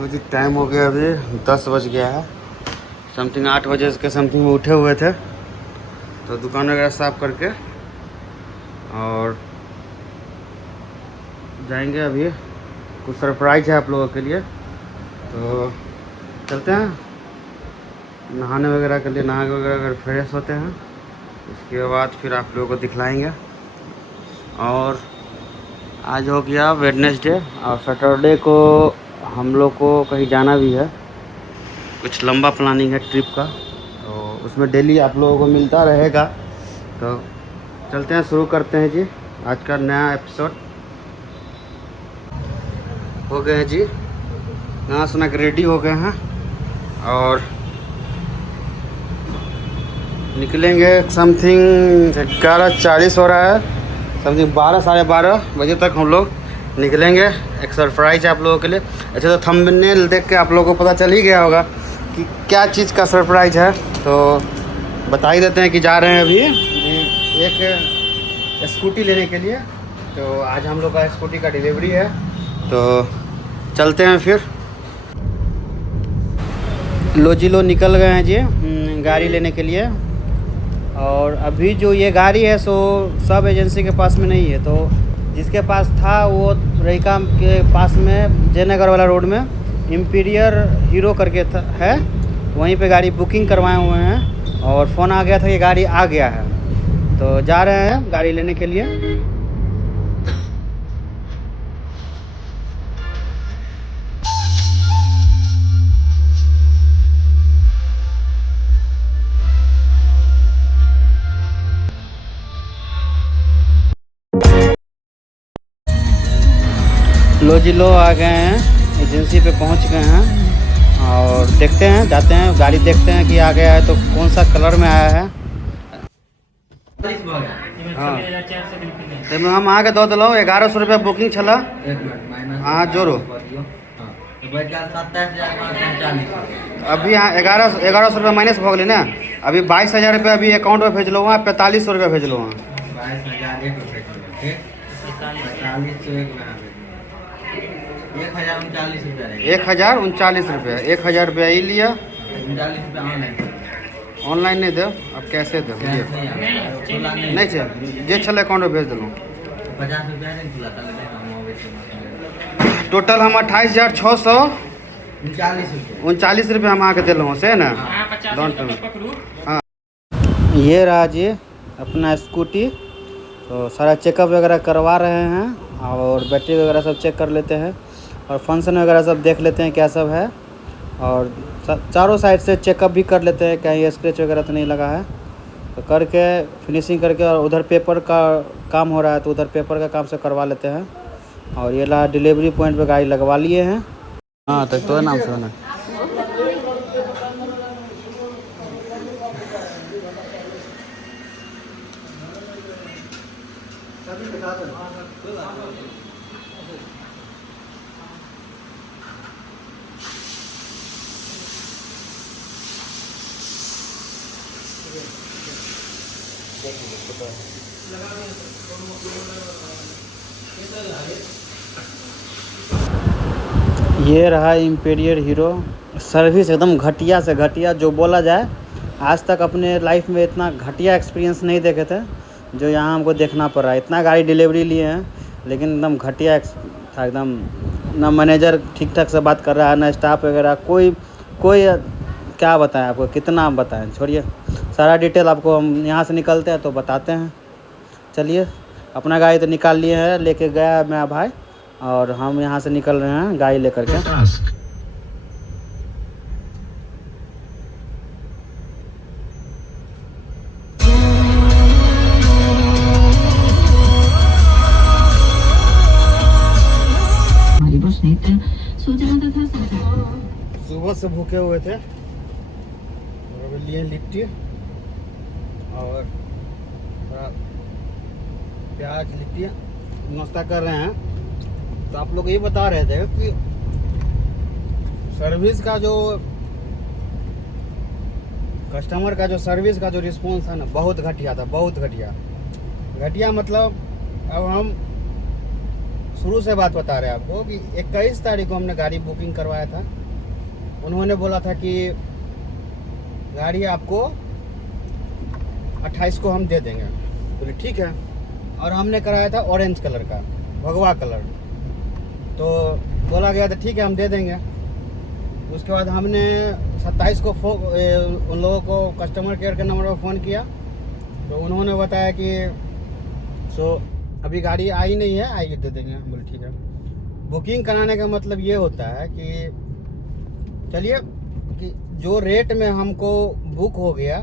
तो जी टाइम हो गया, अभी 10 बज गया है समथिंग। 8 बजे के समथिंग में उठे हुए थे, तो दुकान वगैरह साफ करके और जाएंगे। अभी कुछ सरप्राइज है आप लोगों के लिए, तो चलते हैं नहाने वगैरह के लिए। नहा वगैरह अगर फ्रेश होते हैं, उसके बाद फिर आप लोगों को दिखलाएंगे। और आज हो गया वेडनेसडे, और सैटरडे को हम लोग को कहीं जाना भी है। कुछ लंबा प्लानिंग है ट्रिप का, तो उसमें डेली आप लोगों को मिलता रहेगा। तो चलते हैं, शुरू करते हैं जी आज का नया एपिसोड। हो गए हैं जी, नहा सुना के रेडी हो गए हैं और निकलेंगे। समथिंग 11:40 हो रहा है, समथिंग 12 साढ़े 12 बजे तक हम लोग निकलेंगे। एक सरप्राइज है आप लोगों के लिए। अच्छा, तो थंबनेल देख के आप लोगों को पता चल ही गया होगा कि क्या चीज़ का सरप्राइज है, तो बता ही देते हैं कि जा रहे हैं अभी एक स्कूटी लेने के लिए। तो आज हम लोग का स्कूटी का डिलीवरी है, तो चलते हैं फिर। लो जी, लो निकल गए हैं जी गाड़ी लेने के लिए। और अभी जो ये गाड़ी है सो सब एजेंसी के पास में नहीं है, तो जिसके पास था वो रहीका के पास में जयनगर वाला रोड में इम्पीरियर हीरो करके है, वहीं पे गाड़ी बुकिंग करवाए हुए हैं। और फ़ोन आ गया था कि गाड़ी आ गया है, तो जा रहे हैं गाड़ी लेने के लिए। लो जी, लो आ गए हैं, एजेंसी पे पहुंच गए हैं और देखते हैं, जाते हैं गाड़ी देखते हैं कि आ गया है तो कौन सा कलर में आया है। हाँ, तो हम आके दो दिलो 1100 रुपया बुकिंग छला। हाँ जोड़ो, अभी यहाँ 1100 रुपया माइनस हो गए ना। अभी 22,000 रुपया अभी अकाउंट में भेजलो, वहाँ 4500 रुपया भेजलो। वहाँ 1039 रुपया, 1000 रुपया ही लिया। ऑनलाइन नहीं दे, अब कैसे दे नहीं छे, जे छल अकाउंट में भेज दिलो। टोटल हम 28,639 रुपया हम आके दिल से ना डाउन पेमेंट। हाँ, ये रहा जी अपना स्कूटी। तो सारा चेकअप वगैरह करवा रहे हैं और बैटरी वगैरह सब चेक कर लेते हैं और फंक्शन वगैरह सब देख लेते हैं क्या सब है। और चारों साइड से चेकअप भी कर लेते हैं कहीं स्क्रैच वगैरह तो नहीं लगा है। तो करके फिनिशिंग करके, और उधर पेपर का काम हो रहा है तो उधर पेपर का काम से करवा लेते हैं। और ये ला डिलीवरी पॉइंट पे गाड़ी लगवा लिए हैं। हाँ, तो नाम से ना ये रहा इम्पीरियर हीरो। सर्विस एकदम घटिया से घटिया जो बोला जाए। आज तक अपने लाइफ में इतना घटिया एक्सपीरियंस नहीं देखे थे जो यहाँ हमको देखना पड़ रहा है। इतना गाड़ी डिलीवरी लिए हैं लेकिन एकदम घटिया था एकदम। ना मैनेजर ठीक ठाक से बात कर रहा है, ना स्टाफ वगैरह, कोई क्या बताएं आपको, कितना आप बताएं, छोड़िए। सारा डिटेल आपको हम यहाँ से निकलते हैं तो बताते हैं। चलिए, अपना गाड़ी तो निकाल लिए हैं, लेके गया मेरा भाई, और हम यहाँ से निकल रहे हैं गाड़ी लेकर के। सुबह से भूखे हुए थे और लिए लिट्टी और प्याज लिट्टी नाश्ता कर रहे हैं। तो आप लोग ये बता रहे थे कि सर्विस का जो कस्टमर का जो सर्विस का जो रिस्पॉन्स है ना, बहुत घटिया था, बहुत घटिया। मतलब अब हम शुरू से बात बता रहे हैं आपको कि 21 तारीख को हमने गाड़ी बुकिंग करवाया था। उन्होंने बोला था कि गाड़ी आपको 28 को हम दे देंगे। बोले ठीक है। और हमने कराया था ऑरेंज कलर का, भगवा कलर। तो बोला गया था ठीक है हम दे देंगे। उसके बाद हमने 27 को उन लोगों को कस्टमर केयर के नंबर पर फ़ोन किया, तो उन्होंने बताया कि अभी गाड़ी आई नहीं है, आएगी दे देंगे। बोले ठीक है। बुकिंग कराने का मतलब ये होता है कि चलिए कि जो रेट में हमको बुक हो गया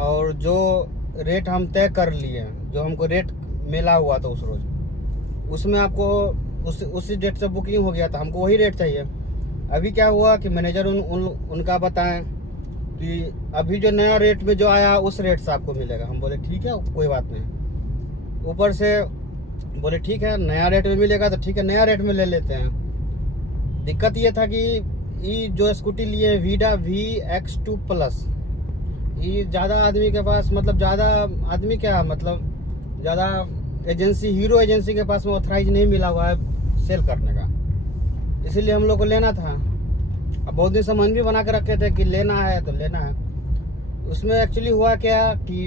और जो रेट हम तय कर लिए, जो हमको रेट मिला हुआ था उस रोज़, उसमें आपको उसी डेट से बुकिंग हो गया था, हमको वही रेट चाहिए। अभी क्या हुआ कि मैनेजर उनका बताएं कि अभी जो नया रेट में जो आया उस रेट से आपको मिलेगा। हम बोले ठीक है कोई बात नहीं। ऊपर से बोले ठीक है नया रेट में मिलेगा तो ठीक है नया रेट में ले लेते हैं। दिक्कत ये था कि ये जो स्कूटी लिए वीडा VX2 प्लस, ये ज़्यादा आदमी के पास, मतलब ज़्यादा आदमी क्या मतलब ज़्यादा एजेंसी, हीरो एजेंसी के पास में ऑथराइज नहीं मिला हुआ है सेल करने का, इसीलिए हम लोग को लेना था। अब बहुत दिन से मन भी बना के रखे थे कि लेना है तो लेना है। उसमें एक्चुअली हुआ क्या कि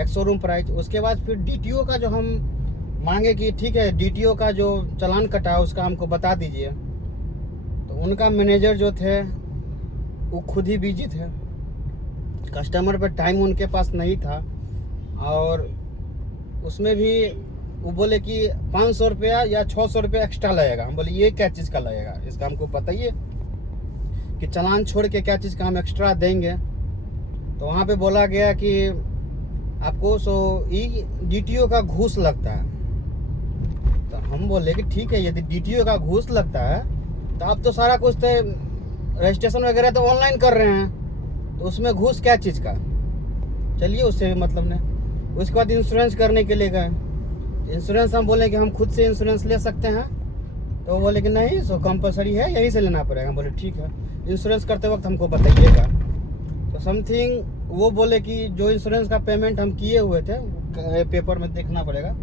एक शोरूम प्राइस, उसके बाद फिर DTO का जो हम मांगे कि ठीक है DTO का जो चालान कटा है उसका हमको बता दीजिए, तो उनका मैनेजर जो थे वो खुद ही बिजी थे, कस्टमर पे टाइम उनके पास नहीं था। और उसमें भी वो बोले कि 500 रुपया या 600 रुपया एक्स्ट्रा लगेगा। हम बोले ये क्या चीज़ का लगेगा, इसका हमको बताइए कि चालान छोड़ के क्या चीज़ का हम एक्स्ट्रा देंगे। तो वहाँ पे बोला गया कि आपको DTO का घूस लगता है। तो हम बोले कि ठीक है यदि DTO का घूस लगता है तो आप तो सारा कुछ तो रजिस्ट्रेशन वगैरह तो ऑनलाइन कर रहे हैं, तो उसमें घूस क्या चीज़ का, चलिए उससे भी मतलब नहीं। उसके बाद इंश्योरेंस करने के लिए गए, इंश्योरेंस हम बोले कि हम खुद से इंश्योरेंस ले सकते हैं, तो वो बोले कि नहीं सो कंपलसरी है यहीं से लेना पड़ेगा। बोले ठीक है इंश्योरेंस करते वक्त हमको बताइएगा। तो समथिंग वो बोले कि जो इंश्योरेंस का पेमेंट हम किए हुए थे, पेपर में देखना पड़ेगा,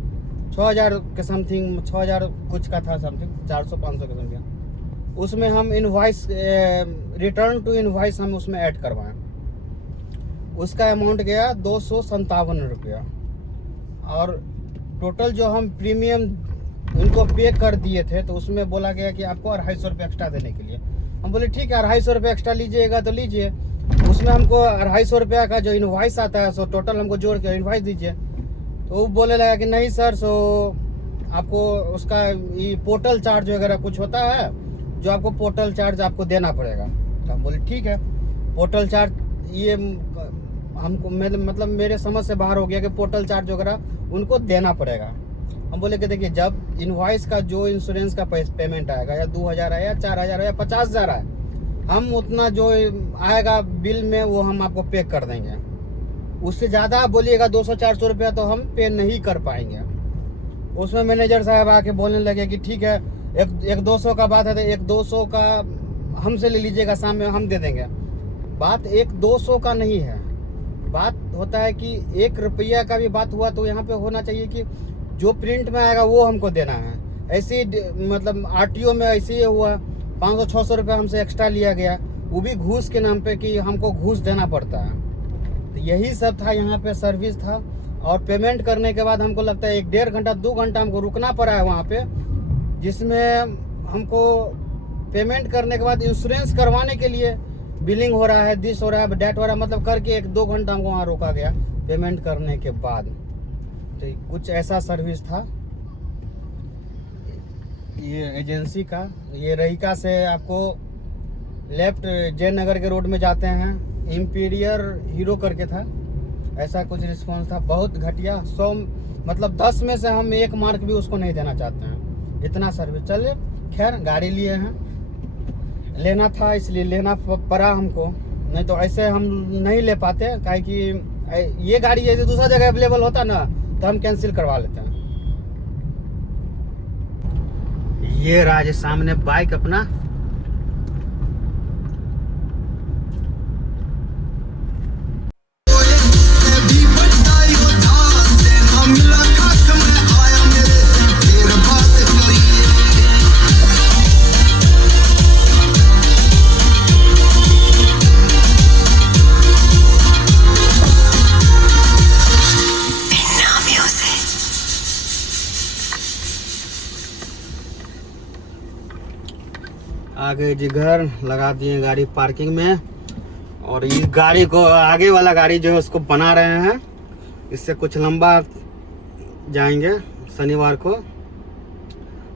6000 के समथिंग, 6000 कुछ का था समथिंग, 400-500 के समथिंग। उसमें हम इनवॉइस, रिटर्न टू इनवॉइस हम उसमें ऐड करवाएं। उसका अमाउंट गया 257 रुपया। और टोटल जो हम प्रीमियम उनको पे कर दिए थे तो उसमें बोला गया कि आपको 250 रुपये एक्स्ट्रा देने के लिए। हम बोले ठीक है 250 रुपये एक्स्ट्रा लीजिएगा तो लीजिए। उसमें हमको 250 रुपया का जो इनवॉइस आता है सो टोटल हमको जोड़ के इनवॉइस दीजिए। तो वो बोले लगा कि नहीं सर, सो आपको उसका ये पोर्टल चार्ज वगैरह कुछ होता है जो आपको पोर्टल चार्ज आपको देना पड़ेगा। तो हम बोले ठीक है पोर्टल चार्ज, ये हमको मतलब मेरे समझ से बाहर हो गया कि पोर्टल चार्ज वगैरह उनको देना पड़ेगा। हम बोले कि देखिए जब इनवॉइस का जो इंश्योरेंस का पेमेंट आएगा, या 2000 है या 4000 है या 50000 है, हम उतना जो आएगा बिल में वो हम आपको पे कर देंगे। उससे ज़्यादा आप बोलिएगा 200-400 रुपया तो हम पे नहीं कर पाएंगे। उसमें मैनेजर साहब आके बोलने लगे कि ठीक है एक 200 का बात है तो 1-200 का हमसे ले लीजिएगा, सामने हम दे देंगे। बात 1-200 का नहीं है, बात होता है कि 1 रुपया का भी बात हुआ तो यहाँ पे होना चाहिए कि जो प्रिंट में आएगा वो हमको देना है। ऐसे मतलब RTO में ऐसे ही हुआ, 500-600 रुपये हमसे एक्स्ट्रा लिया गया, वो भी घूस के नाम पे कि हमको घूस देना पड़ता है। तो यही सब था, यहाँ पे सर्विस था। और पेमेंट करने के बाद हमको लगता है 1-1.5 घंटा 2 घंटा हमको रुकना पड़ा है वहाँ पे, जिसमें हमको पेमेंट करने के बाद इंश्योरेंस करवाने के लिए बिलिंग हो रहा है, दिस हो रहा है, डेट हो रहा है, मतलब करके 1-2 घंटा हमको वहाँ रोका गया पेमेंट करने के बाद। तो कुछ ऐसा सर्विस था ये एजेंसी का। ये रहीका से आपको लेफ्ट जयनगर के रोड में जाते हैं, इंपीरियर हीरो करके था, ऐसा कुछ रिस्पॉन्स था। बहुत घटिया, 100 मतलब 10 में से हम 1 मार्क भी उसको नहीं देना चाहते हैं, इतना सर्विस। चलिए खैर गाड़ी लिए हैं, लेना था इसलिए लेना पड़ा हमको, नहीं तो ऐसे हम नहीं ले पाते। काहे कि ये गाड़ी यदि दूसरा जगह अवेलेबल होता ना तो हम कैंसिल करवा लेते हैं। ये रहा जो सामने बाइक अपना, मिला खाक में आया मेरे, फिर बात आ गए जी घर, लगा दिए गाड़ी पार्किंग में। और इस गाड़ी को, आगे वाला गाड़ी जो है उसको बना रहे हैं, इससे कुछ लंबा जाएंगे शनिवार को।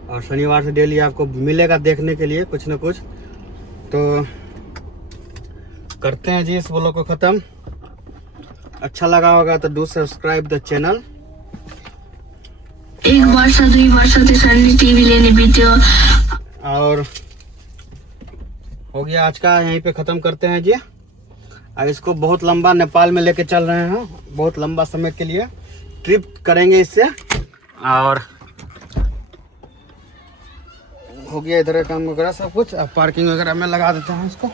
और शनिवार से डेली आपको मिलेगा देखने के लिए कुछ ना कुछ। तो करते हैं जी इस व्लॉग को ख़त्म। अच्छा लगा होगा तो डू सब्सक्राइब द चैनल। एक वर्ष 2 वर्ष टीवी लेने वीडियो। और हो गया आज का, यहीं पे ख़त्म करते हैं जी। अब इसको बहुत लंबा नेपाल में लेके चल रहे हैं, बहुत लंबा समय के लिए ट्रिप करेंगे इससे। और हो गया इधर काम वगैरह सब कुछ। अब पार्किंग वगैरह में लगा देते हैं इसको।